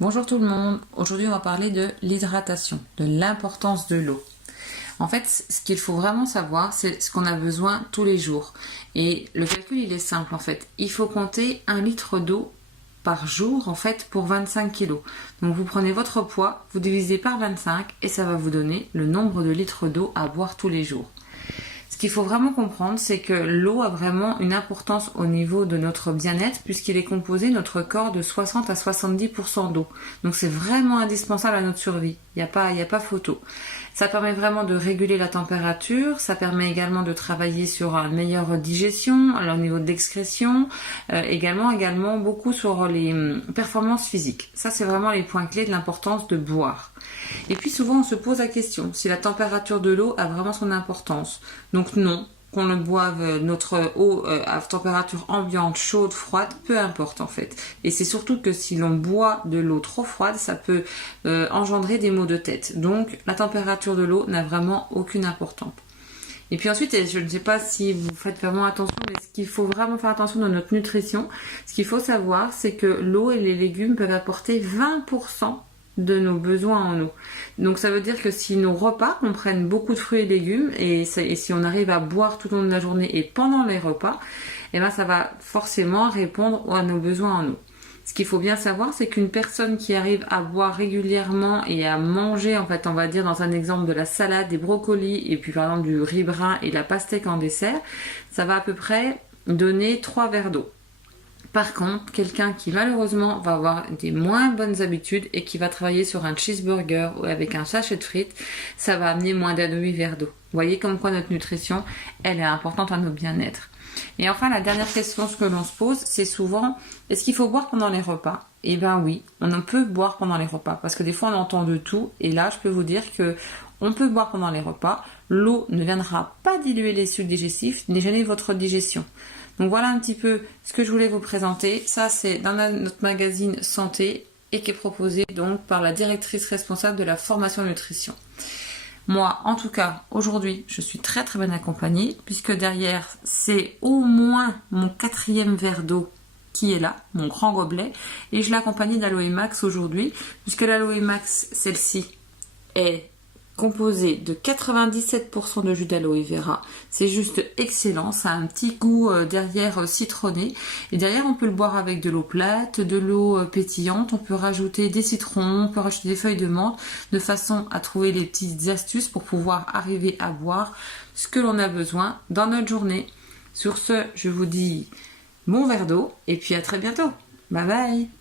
Bonjour tout le monde, aujourd'hui on va parler de l'hydratation, de l'importance de l'eau. En fait, ce qu'il faut vraiment savoir, c'est ce qu'on a besoin tous les jours. Et le calcul, il est simple en fait. Il faut compter 1 litre d'eau par jour en fait pour 25 kilos. Donc vous prenez votre poids, vous divisez par 25 et ça va vous donner le nombre de litres d'eau à boire tous les jours. Ce qu'il faut vraiment comprendre, c'est que l'eau a vraiment une importance au niveau de notre bien-être puisqu'il est composé, notre corps, de 60 à 70% d'eau. Donc c'est vraiment indispensable à notre survie. Il n'y a pas photo. Ça permet vraiment de réguler la température, ça permet également de travailler sur une meilleure digestion, au niveau de l'excrétion, également beaucoup sur les performances physiques. Ça, c'est vraiment les points clés de l'importance de boire. Et puis souvent, on se pose la question si la température de l'eau a vraiment son importance. Donc non, qu'on le boive notre eau à température ambiante, chaude, froide, peu importe en fait. Et c'est surtout que si l'on boit de l'eau trop froide, ça peut engendrer des maux de tête. Donc la température de l'eau n'a vraiment aucune importance. Et puis ensuite, je ne sais pas si vous faites vraiment attention, mais ce qu'il faut vraiment faire attention dans notre nutrition, ce qu'il faut savoir, c'est que l'eau et les légumes peuvent apporter 20% de nos besoins en eau. Donc ça veut dire que si nos repas comprennent beaucoup de fruits et légumes et si on arrive à boire tout au long de la journée et pendant les repas, ça va forcément répondre à nos besoins en eau. Ce qu'il faut bien savoir, c'est qu'une personne qui arrive à boire régulièrement et à manger, en fait, on va dire dans un exemple de la salade, des brocolis et puis par exemple du riz brun et la pastèque en dessert, ça va à peu près donner 3 verres d'eau. Par contre, quelqu'un qui malheureusement va avoir des moins bonnes habitudes et qui va travailler sur un cheeseburger ou avec un sachet de frites, ça va amener moins d'8 verres d'eau. Vous voyez comme quoi notre nutrition, elle est importante à notre bien-être. Et enfin, la dernière question que l'on se pose, c'est souvent, est-ce qu'il faut boire pendant les repas ? Eh bien oui, on peut boire pendant les repas parce que des fois on entend de tout et là je peux vous dire que on peut boire pendant les repas. L'eau ne viendra pas diluer les sucs digestifs ni gêner votre digestion. Donc voilà un petit peu ce que je voulais vous présenter. Ça, c'est dans notre magazine Santé et qui est proposé donc par la directrice responsable de la formation nutrition. Moi, en tout cas, aujourd'hui, je suis très très bien accompagnée puisque derrière, c'est au moins mon 4e verre d'eau qui est là, mon grand gobelet, et je l'ai accompagné d'Aloe Max aujourd'hui puisque l'Aloe Max, celle-ci, est composé de 97% de jus d'aloe vera. C'est juste excellent, ça a un petit goût derrière citronné. Et derrière, on peut le boire avec de l'eau plate, de l'eau pétillante. On peut rajouter des citrons, on peut rajouter des feuilles de menthe, de façon à trouver les petites astuces pour pouvoir arriver à boire ce que l'on a besoin dans notre journée. Sur ce, je vous dis bon verre d'eau et puis à très bientôt. Bye bye!